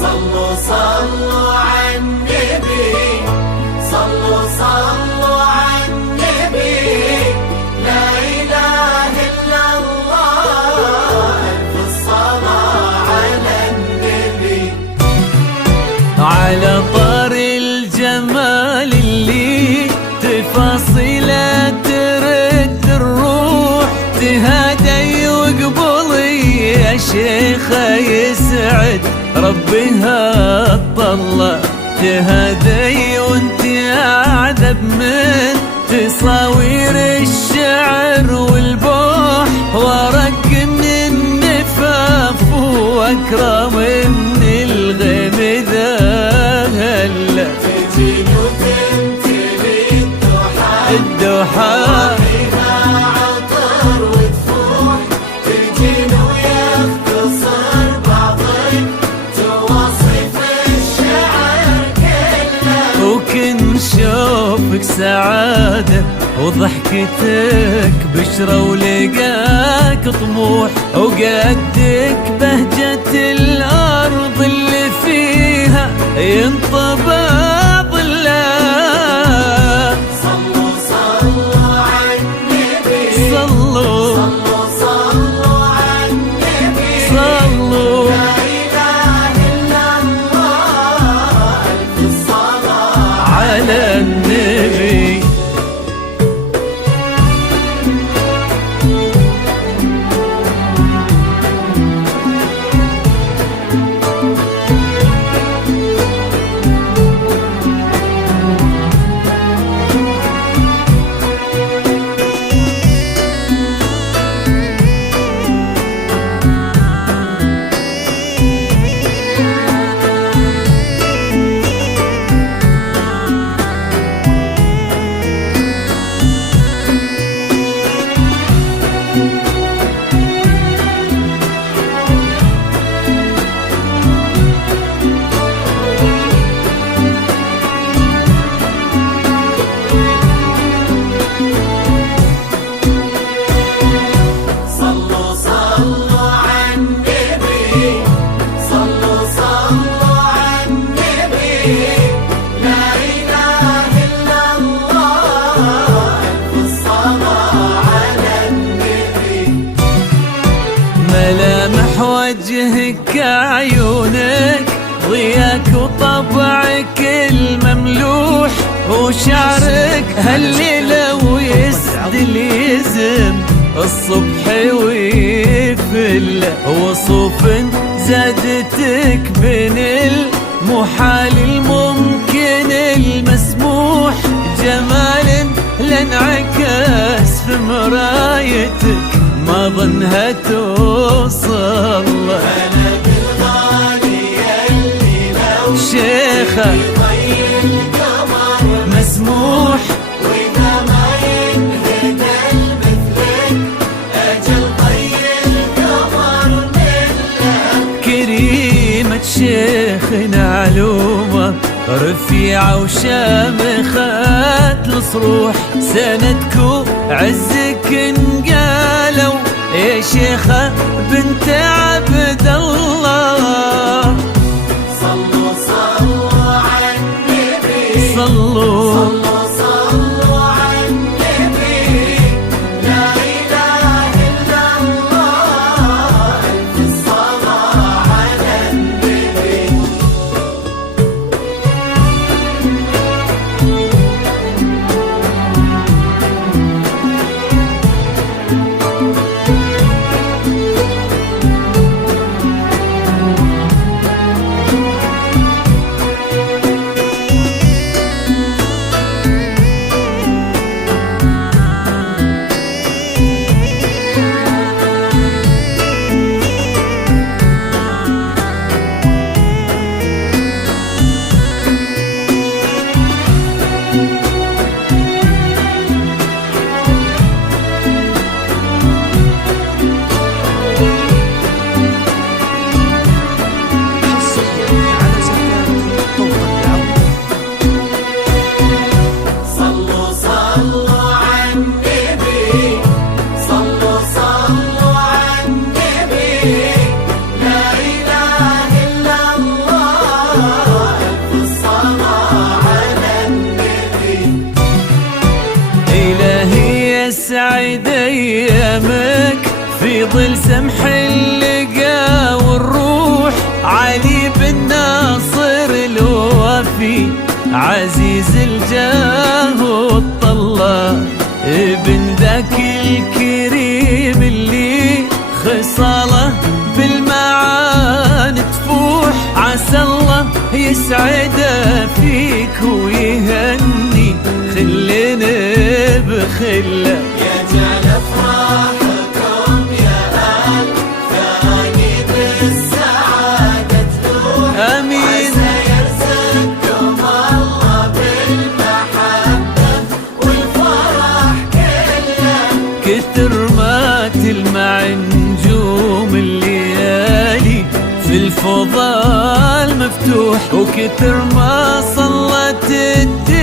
صلوا صلوا على النبي، صلوا صلوا على النبي، لا إله إلا الله، ألف الصلاة على النبي. على طار الجمال اللي تفاصيله ترد الروح، تهادي وقبلي يا شيخة يسعد ربها الطلة، تهادي وانت اعذب من تصاوير الشعر والبوح، ورق من النفاف واكرم من الغيم ذا هلا، تجين وتمتلي الدوحة فيها عطر وتفوح، تجين ويختصر بعضك تواصف الشعر كله، وكن شوفك سعادة وضحكتك بشرة ولقاك طموح، وقدك بهجة الأرض اللي فيها ينطبع ظلها. صلوا صلوا على النبي، صلوا صلوا صلوا على النبي، صلوا لا إله إلا الله، ألف الصلاة على النبي. صلوا صلوا على النبي، صلوا صلوا على النبي، لا إله إلا الله، ألف الصلاة على النبي. ملامح وجهك عيونك ضياك وطبعك المملوح، وشعرك هالليلة ويسدل يزم الصبح ويفل، وصوف زادتك بين المحال الممكن المسموح، جمال لانعكس في مرايتك ما ظنها توصل. أنا بالغالي اللي لو شيخة طي القمر مسموح، وإذا ما ينهدى مثلك أجل طي القمر نله. كريمة شيخنا علومة رفيعة وشامخة الصروح، سندكو عزك انقالوا يا شيخة بنت عبد الله. صلوا صلوا على النبي، صلوا صلوا صلوا على النبي، لا إله إلا الله، ألف الصلاة على النبي. علي بن ناصر الوفي عزيز الجاه والطلة، ابن ذاك الكريم اللي خصاله بالمعاني تفوح. عسى الله يسعده فيك ويهني خلنا بخله، يجعل افراحكم يا اهل ثاني بالسعاده تلوح. امين. عسى يرزقكم الله بالمحبه والفرح كله. كتر ما تلمع نجوم الليالي في الفضاء المفتوح، وكتر ما صلت الدنيا